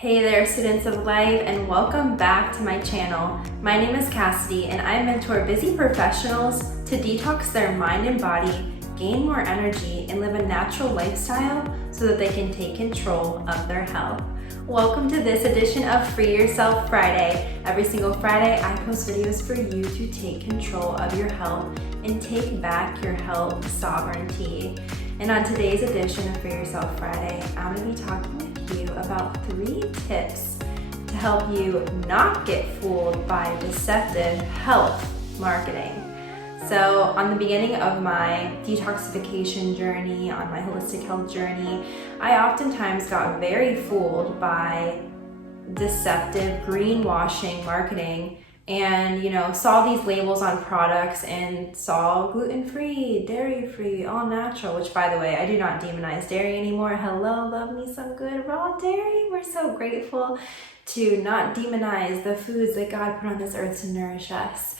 Hey there, students of life, and welcome back to my channel. My name is Cassidy, and I mentor busy professionals to detox their mind and body, gain more energy, and live a natural lifestyle so that they can take control of their health. Welcome to this edition of Free Yourself Friday. Every single Friday, I post videos for you to take control of your health and take back your health sovereignty. And on today's edition of Free Yourself Friday, I'm going to be talking with you about 3 tips to help you not get fooled by deceptive health marketing. So on the beginning of my detoxification journey, on my holistic health journey, I oftentimes got very fooled by deceptive greenwashing marketing and, saw these labels on products and saw gluten-free, dairy-free, all natural, which by the way, I do not demonize dairy anymore. Hello, love me some good raw dairy. We're so grateful to not demonize the foods that God put on this earth to nourish us.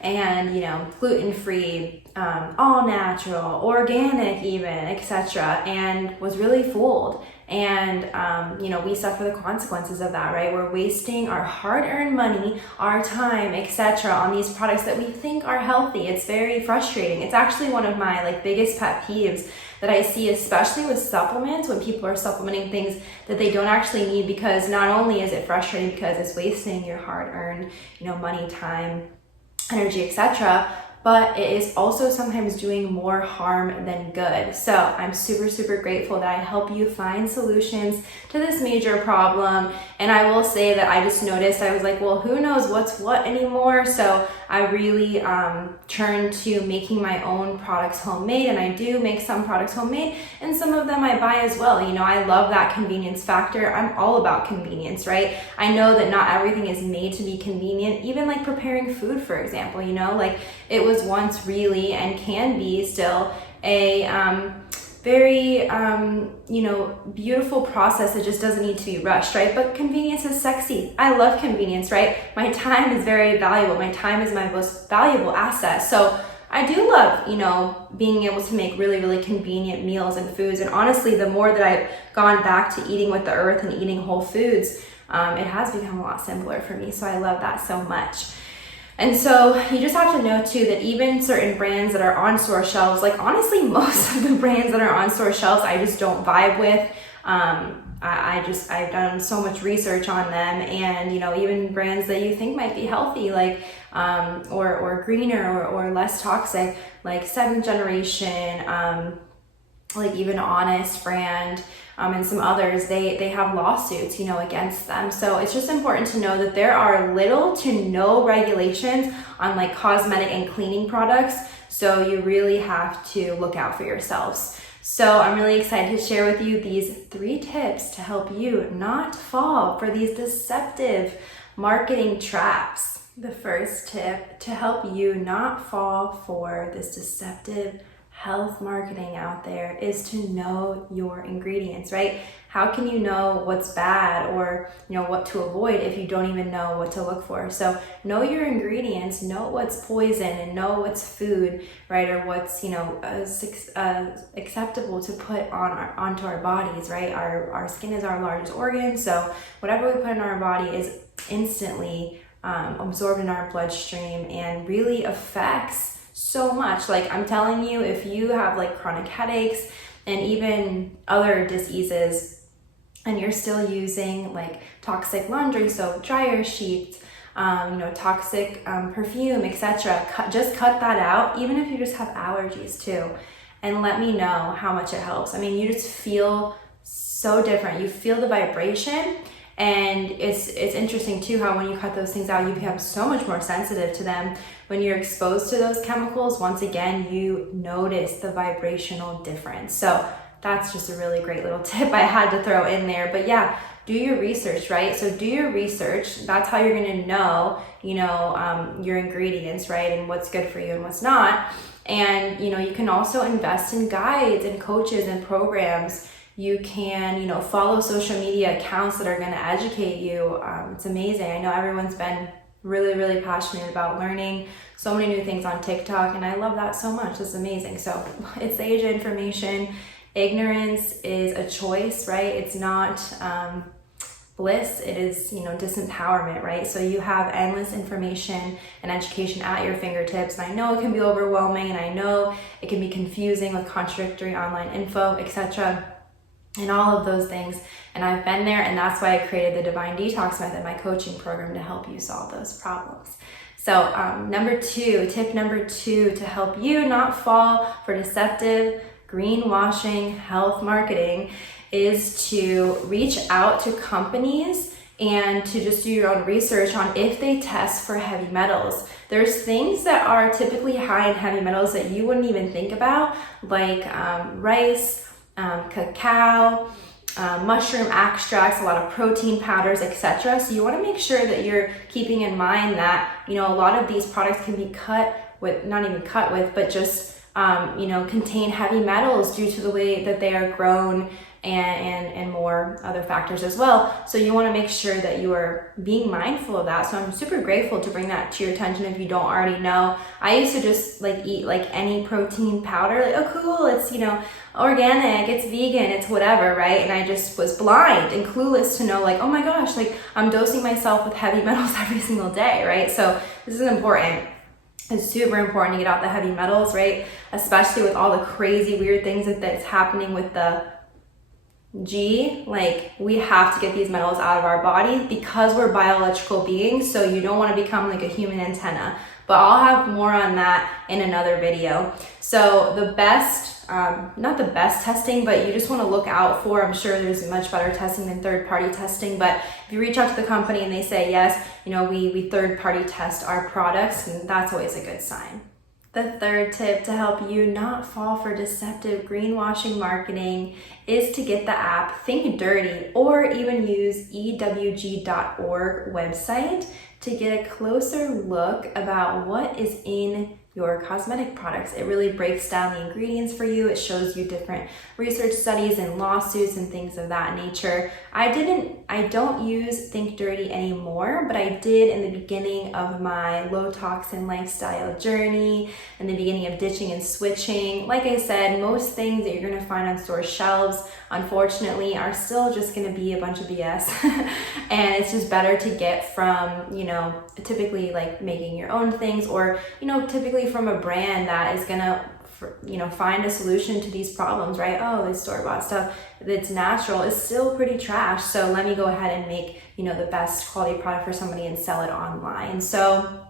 And, gluten-free, all natural, organic even, etc. And was really fooled. And, we suffer the consequences of that, right? We're wasting our hard-earned money, our time, etc. on these products that we think are healthy. It's very frustrating. It's actually one of my biggest pet peeves that I see, especially with supplements, when people are supplementing things that they don't actually need, because not only is it frustrating because it's wasting your hard-earned, money, time, energy, etc., but it is also sometimes doing more harm than good. So I'm super grateful that I help you find solutions to this major problem. And I will say that I just noticed, I was like, well, who knows what's what anymore? So I really turned to making my own products homemade, and I do make some products homemade, and some of them I buy as well. I love that convenience factor. I'm all about convenience, right? I know that not everything is made to be convenient, even like preparing food, for example, it was once really, and can be still, a very, beautiful process that just doesn't need to be rushed, right? But convenience is sexy. I love convenience, right? My time is very valuable. My time is my most valuable asset. So I do love, being able to make really convenient meals and foods. And honestly, the more that I've gone back to eating with the earth and eating whole foods, it has become a lot simpler for me. So I love that so much. And so you just have to know too that even certain brands that are on store shelves, honestly, most of the brands that are on store shelves, I just don't vibe with. I've done so much research on them, and even brands that you think might be healthy, or greener or less toxic, like 7th Generation, even Honest brand, and some others, they have lawsuits, against them. So it's just important to know that there are little to no regulations on cosmetic and cleaning products. So you really have to look out for yourselves. So I'm really excited to share with you these 3 tips to help you not fall for these deceptive marketing traps. The first tip to help you not fall for this deceptive health marketing out there is to know your ingredients, right? How can you know what's bad or what to avoid if you don't even know what to look for? So know your ingredients, know what's poison, and know what's food, right? Or what's acceptable to put onto our bodies, right? Our skin is our largest organ, so whatever we put in our body is instantly absorbed in our bloodstream and really affects so much. I'm telling you, if you have chronic headaches and even other diseases, and you're still using toxic laundry soap, dryer sheets, toxic perfume, etc., just cut that out, even if you just have allergies too, and let me know how much it helps. You just feel so different. You feel the vibration. And it's interesting too how when you cut those things out, you become so much more sensitive to them. When you're exposed to those chemicals, once again, you notice the vibrational difference. So that's just a really great little tip I had to throw in there. But yeah, do your research, right? So do your research. That's how you're going to know, your ingredients, right? And what's good for you and what's not. And, you can also invest in guides and coaches and programs. You can, follow social media accounts that are going to educate you. It's amazing. I know everyone's been really passionate about learning so many new things on TikTok, and I love that so much. It's amazing. So it's the age of information. Ignorance is a choice, right? It's not bliss, it is, disempowerment, right? So you have endless information and education at your fingertips. And I know it can be overwhelming, and I know it can be confusing with contradictory online info, etc., and all of those things. And I've been there, and that's why I created the Divine Detox Method, my coaching program, to help you solve those problems. So tip number two, to help you not fall for deceptive, greenwashing health marketing, is to reach out to companies and to just do your own research on if they test for heavy metals. There's things that are typically high in heavy metals that you wouldn't even think about, like rice, cacao, mushroom extracts, a lot of protein powders, etc. So you want to make sure that you're keeping in mind that, a lot of these products can be contain heavy metals due to the way that they are grown, and more other factors as well. So you want to make sure that you are being mindful of that. So I'm super grateful to bring that to your attention if you don't already know. I used to just eat any protein powder, oh cool, it's organic, it's vegan, it's whatever, right? And I just was blind and clueless to know oh my gosh, I'm dosing myself with heavy metals every single day, right? So this is important. It's super important to get out the heavy metals, right? Especially with all the crazy weird things that's happening with the G, we have to get these metals out of our body because we're biological beings. So you don't want to become like a human antenna, but I'll have more on that in another video. So the best, not the best testing, but you just want to look out for, I'm sure there's much better testing than third-party testing, but if you reach out to the company and they say, yes, we third-party test our products, and that's always a good sign. The third tip to help you not fall for deceptive greenwashing marketing is to get the app Think Dirty, or even use ewg.org website to get a closer look about what is in your cosmetic products. It really breaks down the ingredients for you. It shows you different research studies and lawsuits and things of that nature. I don't use Think Dirty anymore, but I did in the beginning of my low toxin lifestyle journey, in the beginning of ditching and switching. Like I said, most things that you're gonna find on store shelves, unfortunately, are still just gonna be a bunch of BS. And it's just better to get from, typically making your own things, or, typically from a brand that is gonna find a solution to these problems, right? Oh, this store-bought stuff that's natural is still pretty trash, so let me go ahead and make the best quality product for somebody and sell it online. So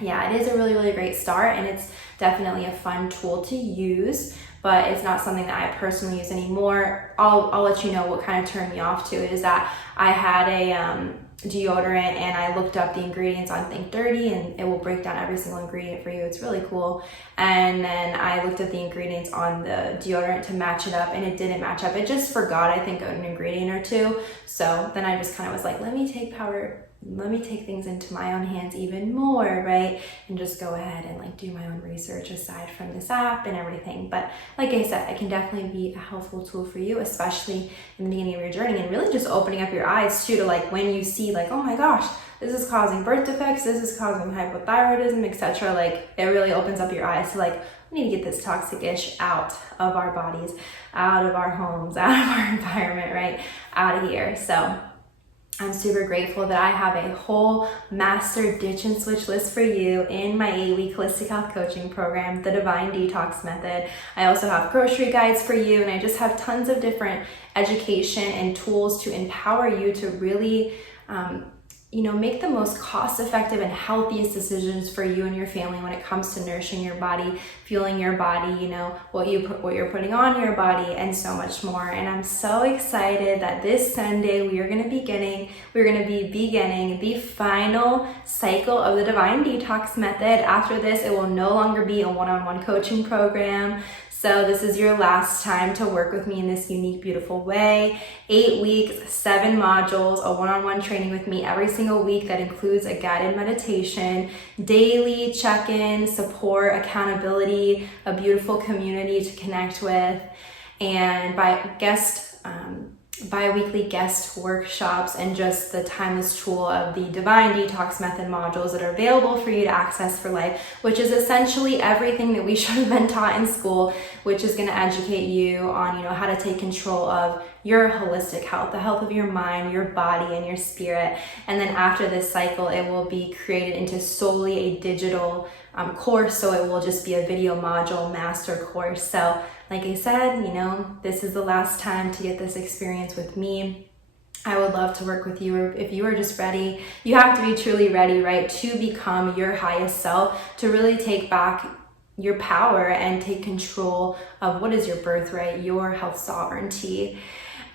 yeah, it is a really, really great start, and it's definitely a fun tool to use, but it's not something that I personally use anymore. I'll let you know what kind of turned me off to it is that I had a deodorant, and I looked up the ingredients on Think Dirty, and it will break down every single ingredient for you. It's really cool. And then I looked at the ingredients on the deodorant to match it up, and it didn't match up. It just forgot, I think, an ingredient or two. So then I just kind of was like, let me take things into my own hands even more, right? And just go ahead and do my own research aside from this app and everything. But like I said, it can definitely be a helpful tool for you, especially in the beginning of your journey, and really just opening up your eyes too to when you see oh my gosh, this is causing birth defects, this is causing hypothyroidism, etc. It really opens up your eyes to we need to get this toxic-ish out of our bodies, out of our homes, out of our environment, right? Out of here. So I'm super grateful that I have a whole master ditch and switch list for you in my 8-week holistic health coaching program, the Divine Detox Method. I also have grocery guides for you, and I just have tons of different education and tools to empower you to really make the most cost-effective and healthiest decisions for you and your family when it comes to nourishing your body, fueling your body, what you're putting on your body, and so much more. And I'm so excited that this Sunday we're going to be beginning the final cycle of the Divine Detox Method. After this, it will no longer be a one-on-one coaching program. So this is your last time to work with me in this unique, beautiful way. 8 weeks, 7 modules, a one-on-one training with me every single week that includes a guided meditation, daily check-in, support, accountability, a beautiful community to connect with, and by guest bi-weekly guest workshops and just the timeless tool of the Divine Detox Method modules that are available for you to access for life, which is essentially everything that we should have been taught in school, which is going to educate you on, how to take control of your holistic health, the health of your mind, your body, and your spirit. And then after this cycle, it will be created into solely a digital course, so it will just be a video module master course. So like I said, this is the last time to get this experience with me. I would love to work with you. If you are just ready, you have to be truly ready, right, to become your highest self, to really take back your power and take control of what is your birthright, your health sovereignty.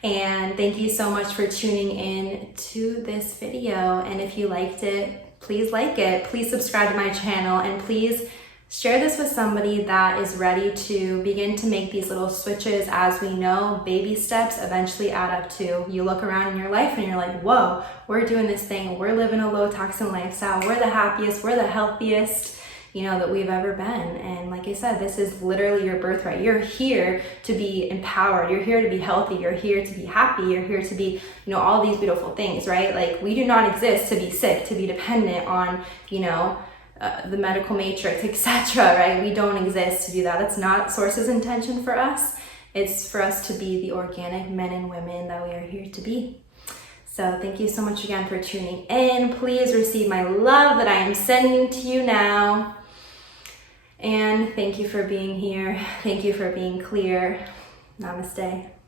And thank you so much for tuning in to this video. And if you liked it, please like it, please subscribe to my channel, and please share this with somebody that is ready to begin to make these little switches. As we know, baby steps eventually add up to, you look around in your life and you're like, whoa, we're doing this thing, we're living a low toxin lifestyle, we're the happiest, we're the healthiest, that we've ever been. And like I said, this is literally your birthright. You're here to be empowered, you're here to be healthy, you're here to be happy, you're here to be, all these beautiful things, right? Like, we do not exist to be sick, to be dependent on, the medical matrix, etc., right? We don't exist to do that. It's not Source's intention for us. It's for us to be the organic men and women that we are here to be. So thank you so much again for tuning in. Please receive my love that I am sending to you now. And thank you for being here. Thank you for being clear. Namaste.